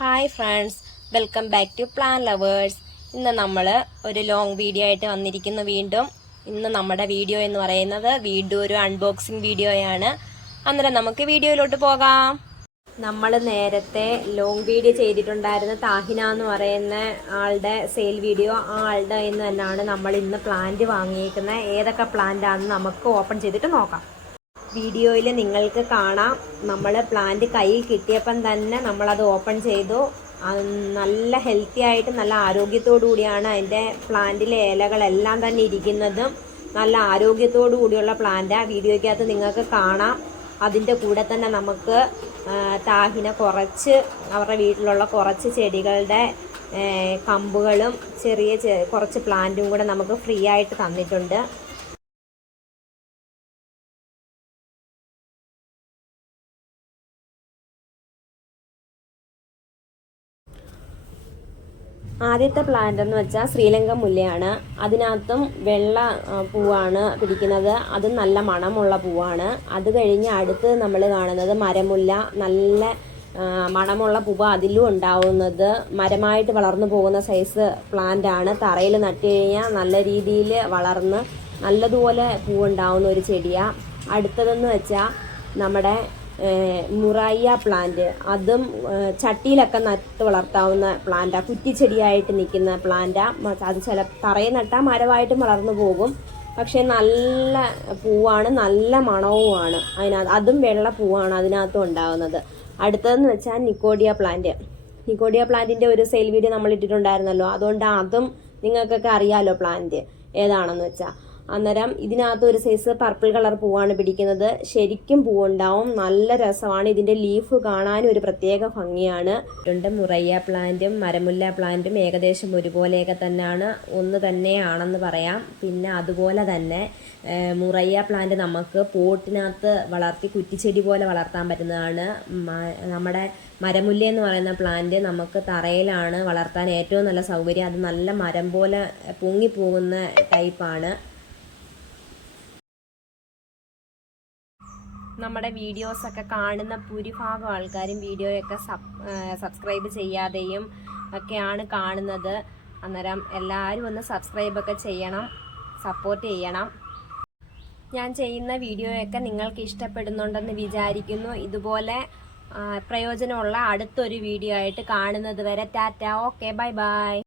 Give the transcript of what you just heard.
Hi friends, welcome back to plant lovers. ഇന്ന് നമ്മൾ ഒരു ലോങ് വീഡിയോ ആയിട്ട് വന്നിരിക്കുന്നു. ഇന്ന് നമ്മുടെ വീഡിയോ എന്ന് പറയുന്നത് വീണ്ടും ഒരു അൺബോക്സിങ് വീഡിയോയാണ്. അന്നേരം നമുക്ക് വീഡിയോയിലോട്ട് പോകാം. നമ്മൾ നേരത്തെ ലോങ് വീഡിയോ ചെയ്തിട്ടുണ്ടായിരുന്ന താഹിന എന്ന് പറയുന്ന ആളുടെ സെയിൽ വീഡിയോ. ആ ആളുടെ ഇന്ന് തന്നെയാണ് നമ്മൾ ഇന്ന് പ്ലാന്റ് വാങ്ങിയിരിക്കുന്നത്. ഏതൊക്കെ പ്ലാന്റ് ആണെന്ന് നമുക്ക് ഓപ്പൺ ചെയ്തിട്ട് നോക്കാം. വീഡിയോയിൽ നിങ്ങൾക്ക് കാണാം, നമ്മൾ പ്ലാന്റ് കയ്യിൽ കിട്ടിയപ്പം തന്നെ നമ്മളത് ഓപ്പൺ ചെയ്തു. നല്ല ഹെൽത്തി ആയിട്ട് നല്ല ആരോഗ്യത്തോടു കൂടിയാണ് അതിൻ്റെ പ്ലാന്റിലെ ഇലകളെല്ലാം തന്നെ ഇരിക്കുന്നതും. നല്ല ആരോഗ്യത്തോടു കൂടിയുള്ള പ്ലാന്റാണ്. വീഡിയോയ്ക്കകത്ത് നിങ്ങൾക്ക് കാണാം. അതിൻ്റെ കൂടെ തന്നെ നമുക്ക് താഹിന കുറച്ച് അവരുടെ വീട്ടിലുള്ള കുറച്ച് ചെടികളുടെ കമ്പുകളും കുറച്ച് പ്ലാന്റും കൂടെ നമുക്ക് ഫ്രീ ആയിട്ട് തന്നിട്ടുണ്ട്. ആദ്യത്തെ പ്ലാന്റ് എന്ന് വെച്ചാൽ ശ്രീലങ്ക മുല്ലയാണ്. അതിനകത്തും വെള്ള പൂവാണ് പിടിക്കുന്നത്. അത് നല്ല മണമുള്ള പൂവാണ്. അത് കഴിഞ്ഞ് അടുത്ത് നമ്മൾ കാണുന്നത് മരമുല്ല. നല്ല മണമുള്ള പൂവ് അതിലും ഉണ്ടാവുന്നത്. മരമായിട്ട് വളർന്നു പോകുന്ന സൈസ് പ്ലാന്റ് ആണ്. തറയിൽ നട്ട് കഴിഞ്ഞാൽ നല്ല രീതിയിൽ വളർന്ന് നല്ലതുപോലെ പൂവുണ്ടാവുന്ന ഒരു ചെടിയാണ്. അടുത്തതെന്ന് വെച്ചാൽ നമ്മുടെ മുറയ്യ പ്ലാന്റ്. അതും ചട്ടിയിലൊക്കെ നട്ട് വളർത്താവുന്ന പ്ലാന്റാണ്. കുറ്റിച്ചെടിയായിട്ട് നിൽക്കുന്ന പ്ലാന്റാണ്. അത് ചില തറയിൽ നട്ടാൽ മരമായിട്ടും വളർന്നു പോകും. പക്ഷേ നല്ല പൂവാണ്, നല്ല മണവുമാണ് അതിനകത്ത്. അതും വെള്ള പൂവാണ് അതിനകത്തും ഉണ്ടാകുന്നത്. അടുത്തതെന്ന് വെച്ചാൽ നിക്കോഡിയ പ്ലാന്റ്. നിക്കോഡിയ പ്ലാന്റിൻ്റെ ഒരു സെയിൽ വീഡിയോ നമ്മൾ ഇട്ടിട്ടുണ്ടായിരുന്നല്ലോ. അതുകൊണ്ട് അതും നിങ്ങൾക്കൊക്കെ അറിയാമല്ലോ പ്ലാന്റ് ഏതാണെന്ന് വെച്ചാൽ. അന്നേരം ഇതിനകത്ത് ഒരു സൈസ് പർപ്പിൾ കളർ പൂവാണ് പിടിക്കുന്നത്. ശരിക്കും പൂവുണ്ടാവും, നല്ല രസമാണ്. ഇതിൻ്റെ ലീഫ് കാണാനും ഒരു പ്രത്യേക ഭംഗിയാണ്. മുറയ്യ പ്ലാന്റും മരമുല്ല പ്ലാന്റും ഏകദേശം ഒരുപോലെയൊക്കെ തന്നെയാണ്, ഒന്ന് തന്നെയാണെന്ന് പറയാം. പിന്നെ അതുപോലെ തന്നെ മുറയ്യ പ്ലാന്റ് നമുക്ക് പോട്ടിനകത്ത് വളർത്തി കുറ്റിച്ചെടി പോലെ വളർത്താൻ പറ്റുന്നതാണ്. നമ്മുടെ മരമുല്ല എന്ന് പറയുന്ന പ്ലാന്റ് നമുക്ക് തറയിലാണ് വളർത്താൻ ഏറ്റവും നല്ല സൗകര്യം. അത് നല്ല മരം പോലെ പൊങ്ങിപ്പോകുന്ന ടൈപ്പാണ്. നമ്മുടെ വീഡിയോസൊക്കെ കാണുന്ന ഭൂരിഭാഗം ആൾക്കാരും വീഡിയോയൊക്കെ സബ്സ്ക്രൈബ് ചെയ്യാതെയും ഒക്കെയാണ് കാണുന്നത്. അന്നേരം എല്ലാവരും ഒന്ന് സബ്സ്ക്രൈബൊക്കെ ചെയ്യണം, സപ്പോർട്ട് ചെയ്യണം. ഞാൻ ചെയ്യുന്ന വീഡിയോയൊക്കെ നിങ്ങൾക്ക് ഇഷ്ടപ്പെടുന്നുണ്ടെന്ന് വിചാരിക്കുന്നു. ഇതുപോലെ പ്രയോജനമുള്ള അടുത്തൊരു വീഡിയോ ആയിട്ട് കാണുന്നത് വരെ ടാറ്റ. Okay, bye bye.